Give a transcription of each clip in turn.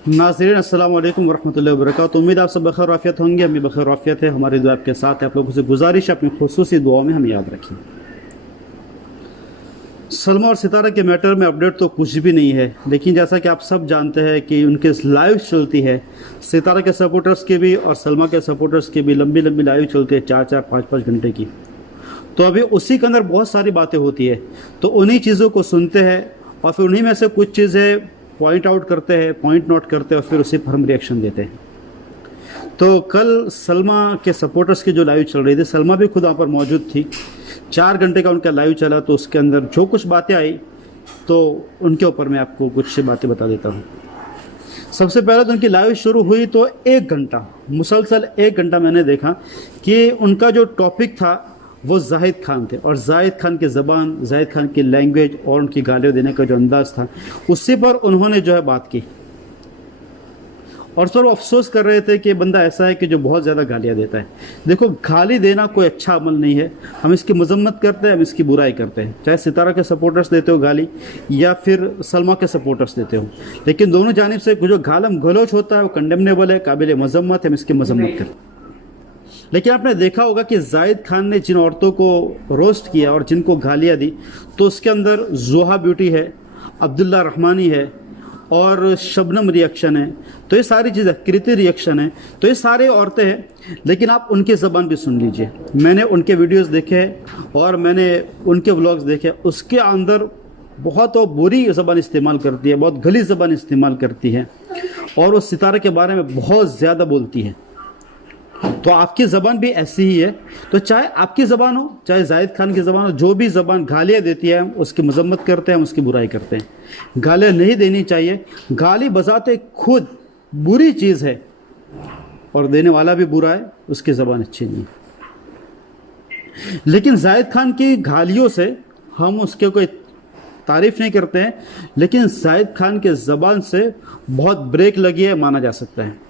नाज़रीन अस्सलाम वालेकुम वरहमतुल्लाहि वबरकातुहू। उम्मीद आप सब बखैर आफियत होंगे। हम भी बखैर आफियत है। हमारी दुआ आपके साथ है। आप लोगों से गुजारिश है अपनी खुसूसी दुआओं में हमें याद रखें। सलमा और सितारा के मैटर में अपडेट तो कुछ भी नहीं है, लेकिन जैसा कि आप सब जानते हैं कि उनके लाइव चलती है, सितारा के सपोर्टर्स के भी और सलमा के सपोर्टर्स के भी लंबी लंबी लाइव चलती है, 4-4 5-5 घंटे की। तो अभी उसी के अंदर बहुत सारी बातें होती है, तो उन्हीं चीज़ों को सुनते हैं और फिर उन्हीं में से कुछ चीज़ें पॉइंट आउट करते हैं, पॉइंट नोट करते हैं और फिर उसी पर हम रिएक्शन देते हैं। तो कल सलमा के सपोर्टर्स की जो लाइव चल रही थी, सलमा भी खुद वहाँ पर मौजूद थी। 4 घंटे का उनका लाइव चला, तो उसके अंदर जो कुछ बातें आई तो उनके ऊपर मैं आपको कुछ बातें बता देता हूँ। सबसे पहले तो उनकी लाइव शुरू हुई तो 1 घंटा, मुसलसल 1 घंटा मैंने देखा कि उनका जो टॉपिक था वो जाहिद खान थे, और जाहिद खान की ज़बान, जाहिद खान की लैंग्वेज और उनकी गालियाँ देने का जो अंदाज़ था, उसी पर उन्होंने जो है बात की। और सर वो अफसोस कर रहे थे कि बंदा ऐसा है कि जो बहुत ज़्यादा गालियाँ देता है। देखो, गाली देना कोई अच्छा अमल नहीं है। हम इसकी मजम्मत करते हैं, हम इसकी बुराई करते हैं, चाहे सितारा के सपोर्टर्स देते हो गाली या फिर सलमा के सपोर्टर्स देते हो, लेकिन दोनों जानिब से जो गालम गलोच होता है वो कंडेमनेबल है, काबिल मजम्मत है, हम इसकी मजम्मत करते हैं। लेकिन आपने देखा होगा कि जाहिद खान ने जिन औरतों को रोस्ट किया और जिनको गालियाँ दी, तो उसके अंदर जोहा ब्यूटी है, अब्दुल्ला रहमानी है और शबनम रिएक्शन है, तो ये सारी चीज़ें, कृति रिएक्शन है, तो ये सारे औरतें हैं। लेकिन आप उनकी ज़बान भी सुन लीजिए। मैंने उनके वीडियोस देखे हैं और मैंने उनके व्लॉग्स देखे, उसके अंदर बहुत वो बुरी ज़बान इस्तेमाल करती है, बहुत गली ज़बान इस्तेमाल करती है और वो सितारे के बारे में बहुत ज़्यादा बोलती है। तो आपकी ज़बान भी ऐसी ही है। तो चाहे आपकी ज़बान हो, चाहे जाहिद खान की ज़बान हो, जो भी ज़बान गालियाँ देती है हम उसकी मजम्मत करते हैं, हम उसकी बुराई करते हैं। गालियाँ नहीं देनी चाहिए। गाली बजाते खुद बुरी चीज़ है और देने वाला भी बुरा है, उसकी ज़बान अच्छी नहीं है। लेकिन जाहिद खान की गालियों से हम उसके कोई तारीफ़ नहीं करते हैं, लेकिन जाहिद खान के ज़बान से बहुत ब्रेक लगी है, माना जा सकता है।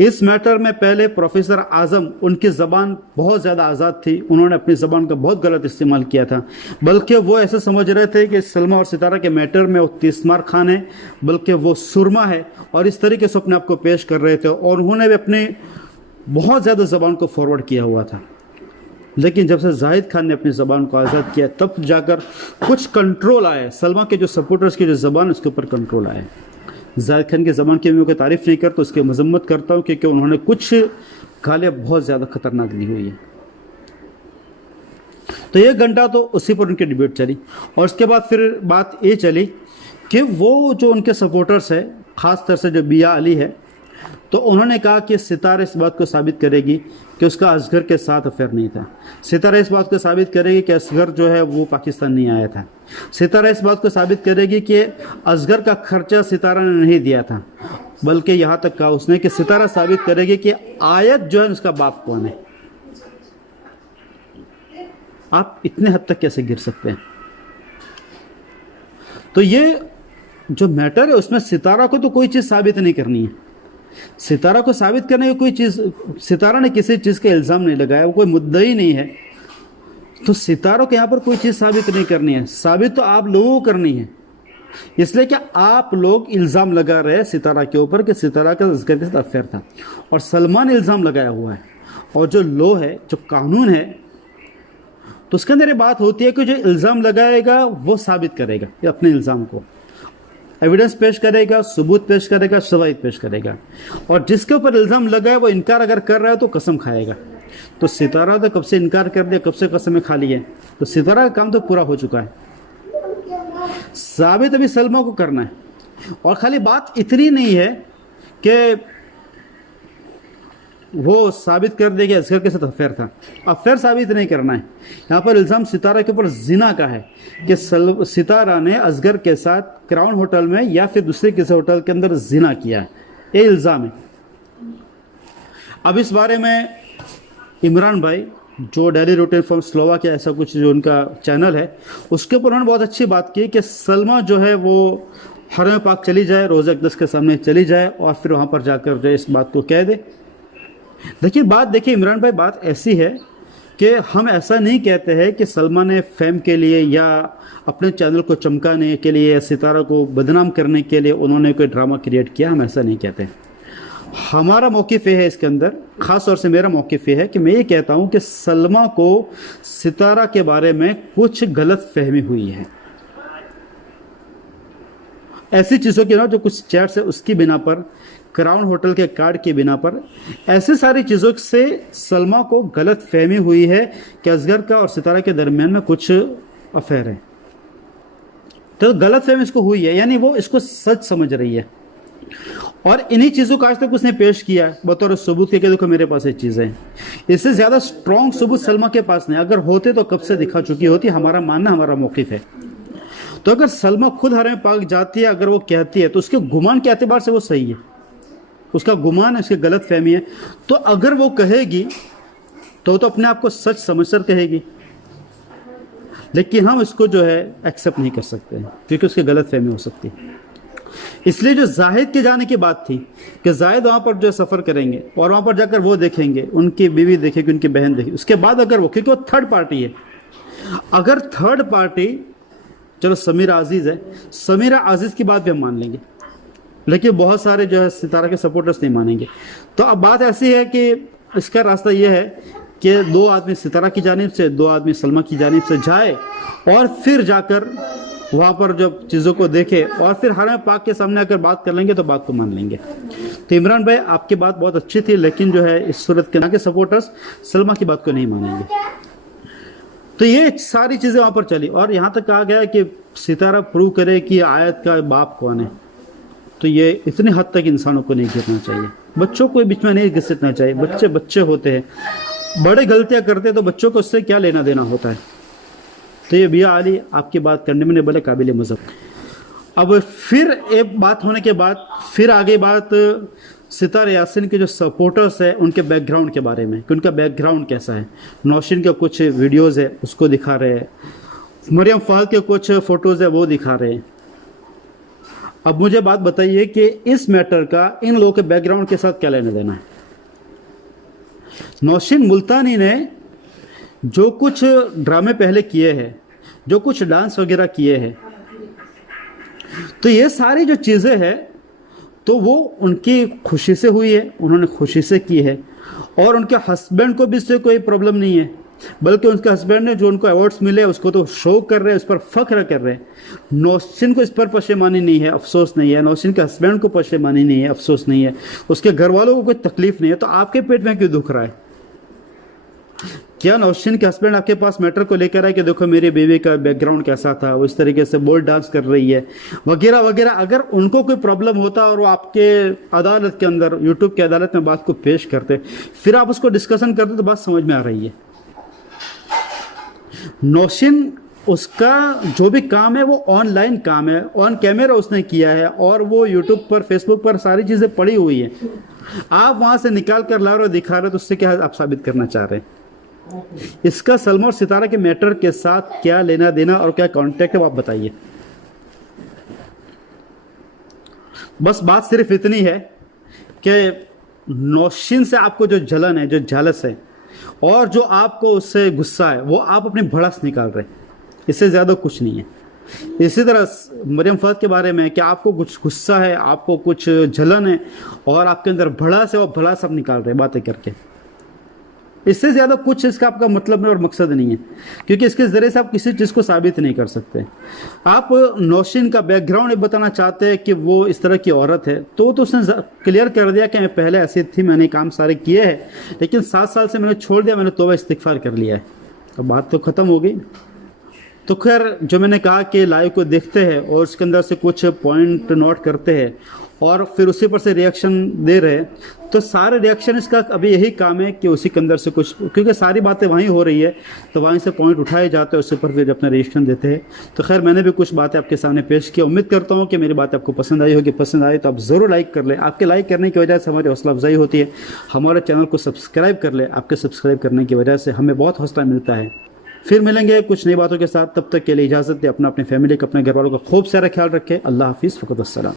इस मैटर में पहले प्रोफेसर आज़म, उनकी ज़बान बहुत ज़्यादा आज़ाद थी, उन्होंने अपनी ज़बान का बहुत गलत इस्तेमाल किया था। बल्कि वो ऐसे समझ रहे थे कि सलमा और सितारा के मैटर में वो तिस्मार खान है, बल्कि वो सुरमा है, और इस तरीके से अपने आप को पेश कर रहे थे और उन्होंने भी अपनी बहुत ज़्यादा ज़बान को फॉरवर्ड किया हुआ था। लेकिन जब से जाहिद खान ने अपनी ज़बान को आज़ाद किया, तब जाकर कुछ कंट्रोल आया। सलमा के जो सपोर्टर्स की जो ज़बान, उसके ऊपर कंट्रोल आया। जाहिद खान की ज़बान की मैं कोई तारीफ़ नहीं करता, उसकी मजम्मत करता हूँ, क्योंकि उन्होंने कुछ गालियाँ बहुत ज़्यादा ख़तरनाक दी हुई है। तो 1 घंटा तो उसी पर उनकी डिबेट चली, और उसके बाद फिर बात ये चली कि वो जो उनके सपोर्टर्स है, ख़ास तौर से जो बिया अली है, तो उन्होंने कहा कि सितारा इस बात को साबित करेगी कि उसका असगर के साथ अफेयर नहीं था। सितारा इस बात को साबित करेगी कि असगर जो है वो पाकिस्तान नहीं आया था। सितारा इस बात को साबित करेगी कि असगर का खर्चा सितारा ने नहीं दिया था, बल्कि यहाँ तक कहा उसने कि सितारा साबित करेगी कि आयत जो है उसका बाप कौन है। आप इतने हद तक कैसे गिर सकते हैं? तो ये जो मैटर है उसमें सितारा को तो कोई चीज़ साबित नहीं करनी है। सितारा को साबित करने की कोई चीज़, सितारा ने किसी चीज़ का इल्ज़ाम नहीं लगाया, वो कोई मुद्दा ही नहीं है। तो सितारों के यहाँ पर कोई चीज़ साबित नहीं करनी है, साबित तो आप लोगों को करनी है। इसलिए कि आप लोग इल्ज़ाम लगा रहे हैं सितारा के ऊपर कि सितारा का असगर के साथ अफेयर था, और सलमान इल्ज़ाम लगाया हुआ है। और जो लॉ है, जो कानून है, तो उसके अंदर ये बात होती है कि जो इल्ज़ाम लगाएगा वो साबित करेगा अपने इल्ज़ाम को, एविडेंस पेश करेगा, सबूत पेश करेगा, शवाहिद पेश करेगा। और जिसके ऊपर इल्ज़ाम लगा है वो इनकार अगर कर रहा है तो कसम खाएगा। तो सितारा तो कब से इनकार कर दिया, कब से कसमें खा ली है, तो सितारा का काम तो पूरा हो चुका है। साबित अभी सलमा को करना है, और खाली बात इतनी नहीं है कि वो साबित कर दे कि असगर के साथ अफेयर था। अफेयर साबित नहीं करना है। यहाँ पर इल्ज़ाम सितारा के ऊपर जिना का है कि सितारा ने असगर के साथ क्राउन होटल में या फिर दूसरे किसी होटल के अंदर जिना किया है, ये इल्ज़ाम है। अब इस बारे में इमरान भाई, जो डेली रूटीन फ्रॉम स्लोवाकिया, ऐसा कुछ जो उनका चैनल है, उसके ऊपर उन्होंने बहुत अच्छी बात की कि सलमा जो है वो हरम पाक चली जाए, रोज़ा अक़दस के सामने चली जाए और फिर वहाँ पर जाकर जो इस बात को कह दे। देखिए इमरान भाई, बात ऐसी है कि हम ऐसा नहीं कहते हैं कि सलमा ने फेम के लिए या अपने चैनल को चमकाने के लिए या सितारा को बदनाम करने के लिए उन्होंने कोई ड्रामा क्रिएट किया, हम ऐसा नहीं कहते। हमारा मौक़िफ़ ये है इसके अंदर, ख़ास तौर से मेरा मौक़िफ़ ये है कि मैं ये कहता हूँ कि सलमा को सितारा के बारे में कुछ गलत फहमी हुई है, ऐसी चीज़ों की ना जो कुछ चैट्स है उसकी बिना पर, क्राउन होटल के कार्ड की बिना पर, ऐसी सारी चीज़ों से सलमा को गलत फहमी हुई है कि असगर का और सितारा के दरमियान में कुछ अफेयर है। तो गलत फहमी इसको हुई है, यानी वो इसको सच समझ रही है। और इन्हीं चीज़ों का आज तक उसने पेश किया है बतौर सबूत के, देखो मेरे पास ये चीज़ें हैं। इससे ज़्यादा स्ट्रॉन्ग सबूत सलमा के पास नहीं, अगर होते तो कब से दिखा चुकी होती। हमारा मानना, हमारा मौक़िफ़ है। तो अगर सलमा खुद हरम पाक जाती है, अगर वो कहती है तो उसके गुमान के एतबार से वो सही है, उसका गुमान है, उसकी गलत फहमी है। तो अगर वो कहेगी तो अपने आप को सच समझकर कहेगी, लेकिन हम इसको जो है एक्सेप्ट नहीं कर सकते हैं क्योंकि उसकी गलत फहमी हो सकती है। इसलिए जो जाहिद के जाने की बात थी कि जाहिद वहाँ पर जो सफ़र करेंगे और वहाँ पर जाकर वो देखेंगे, उनकी बीवी देखेगी, उनकी बहन देखेगी, उसके बाद अगर वो, क्योंकि वो थर्ड पार्टी है, अगर थर्ड पार्टी, चलो समीरा अजीज़ है, समीरा अजीज़ की बात भी हम मान लेंगे, लेकिन बहुत सारे जो है सितारा के सपोर्टर्स नहीं मानेंगे। तो अब बात ऐसी है कि इसका रास्ता ये है कि 2 आदमी सितारा की जानिब से, 2 आदमी सलमा की जानिब से जाए और फिर जाकर वहाँ पर जब चीज़ों को देखे और फिर हरम पाक के सामने अगर बात कर लेंगे तो बात को मान लेंगे। तो इमरान भाई आपकी बात बहुत अच्छी थी, लेकिन जो है इस सूरत के सपोर्टर्स सलमा की बात को नहीं मानेंगे। तो ये सारी चीज़ें वहाँ पर चली और यहाँ तक कहा गया कि सितारा प्रूव करे कि आयत का बाप कौन है। तो ये इतनी हद तक इंसानों को नहीं गिरना चाहिए, बच्चों को बीच में नहीं घसीटना चाहिए। बच्चे बच्चे होते हैं, बड़े गलतियाँ करते हैं तो बच्चों को उससे क्या लेना देना होता है। तो ये बिया आली आपकी बात करने में बड़े काबिल मज़हब। अब फिर एक बात होने के बाद फिर आगे बात सितारा यासीन के जो सपोर्टर्स हैं उनके बैकग्राउंड के बारे में कि उनका बैकग्राउंड कैसा है। नौशीन के कुछ वीडियोज़ है उसको दिखा रहे हैं, मरियम फ़हद के कुछ फ़ोटोज़ है वो दिखा रहे हैं। अब मुझे बात बताइए कि इस मैटर का इन लोगों के बैकग्राउंड के साथ क्या लेना देना है। नौशीन मुल्तानी ने जो कुछ ड्रामे पहले किए हैं, जो कुछ डांस वगैरह किए हैं, तो ये सारी जो चीज़ें हैं तो वो उनकी खुशी से हुई है, उन्होंने खुशी से की है और उनके हस्बैंड को भी इससे कोई प्रॉब्लम नहीं है, बल्कि उनके हस्बैंड ने जो उनको अवार्ड्स मिले उसको तो शो कर रहे हैं, उस पर फ़ख्र कर रहे हैं। नौशीन को इस पर पशेमानी नहीं है, अफसोस नहीं है। नौशीन के हस्बैंड को पशेमानी नहीं है, अफसोस नहीं है। उसके घर वालों को कोई तकलीफ़ नहीं है। तो आपके पेट में क्यों दुख रहा है? क्या नौशीन के हस्बैंड आपके पास मैटर को लेकर आए कि देखो मेरी बीवी का बैकग्राउंड कैसा था, वो इस तरीके से बोल डांस कर रही है वगैरह वगैरह? अगर उनको कोई प्रॉब्लम होता और वो आपके अदालत के अंदर, यूट्यूब की अदालत में बात को पेश करते, फिर आप उसको डिस्कशन करते तो बात समझ में आ रही है। नौशीन उसका जो भी काम है वो ऑनलाइन काम है, ऑन कैमरा उसने किया है और वो यूट्यूब पर, फेसबुक पर सारी चीज़ें पड़ी हुई हैं। आप वहाँ से निकाल कर ला रहे हो, दिखा रहे हो, तो उससे क्या आप साबित करना चाह रहे हैं? इसका सलमा और सितारा के मैटर के साथ क्या लेना देना और क्या कॉन्टेक्ट है, आप बताइए। बस बात सिर्फ इतनी है कि नौशीन से आपको जो जलन है, जो झालस है और जो आपको उससे गुस्सा है, वो आप अपनी भड़ास निकाल रहे हैं, इससे ज़्यादा कुछ नहीं है। इसी तरह मरियम फ़हद के बारे में कि आपको कुछ गुस्सा है, आपको कुछ जलन है और आपके अंदर भड़ास है और भड़ास आप निकाल रहे हैं बातें करके। इससे ज़्यादा कुछ इसका आपका मतलब नहीं और मकसद नहीं है, क्योंकि इसके ज़रिए से आप किसी चीज़ को साबित नहीं कर सकते। आप नौशीन का बैकग्राउंड बताना चाहते हैं कि वो इस तरह की औरत है, तो उसने क्लियर कर दिया कि मैं पहले ऐसी थी, मैंने काम सारे किए हैं, लेकिन 7 साल से मैंने छोड़ दिया, मैंने तौबा इस्तिग़फ़ार कर लिया है। तो बात तो ख़त्म हो गई। तो खैर, जो मैंने कहा कि लाइव को देखते हैं और उसके अंदर से कुछ पॉइंट नोट करते हैं और फिर उसी पर से रिएक्शन दे रहे हैं, तो सारे रिएक्शन इसका अभी यही काम है कि उसी के अंदर से कुछ, क्योंकि सारी बातें वहीं हो रही है तो वहीं से पॉइंट उठाए जाते हैं, उसके ऊपर फिर अपना रिएक्शन देते हैं। तो खैर, मैंने भी कुछ बातें आपके सामने पेश की। उम्मीद करता हूँ कि मेरी बात आपको पसंद आई होगी। पसंद आई तो आप ज़रूर लाइक कर लें। आपके लाइक करने की वजह से हमारी हौसला अफजाई होती है। हमारे चैनल को सब्सक्राइब कर लें, आपके सब्सक्राइब करने की वजह से हमें बहुत हौसला मिलता है। फिर मिलेंगे कुछ नई बातों के साथ, तब तक के लिए इजाज़त दें। अपना, अपनी फैमिली का, अपने घर वालों का खूब सारा ख्याल रखें। अल्लाह हाफिज़, फ़क़त अस्सलाम।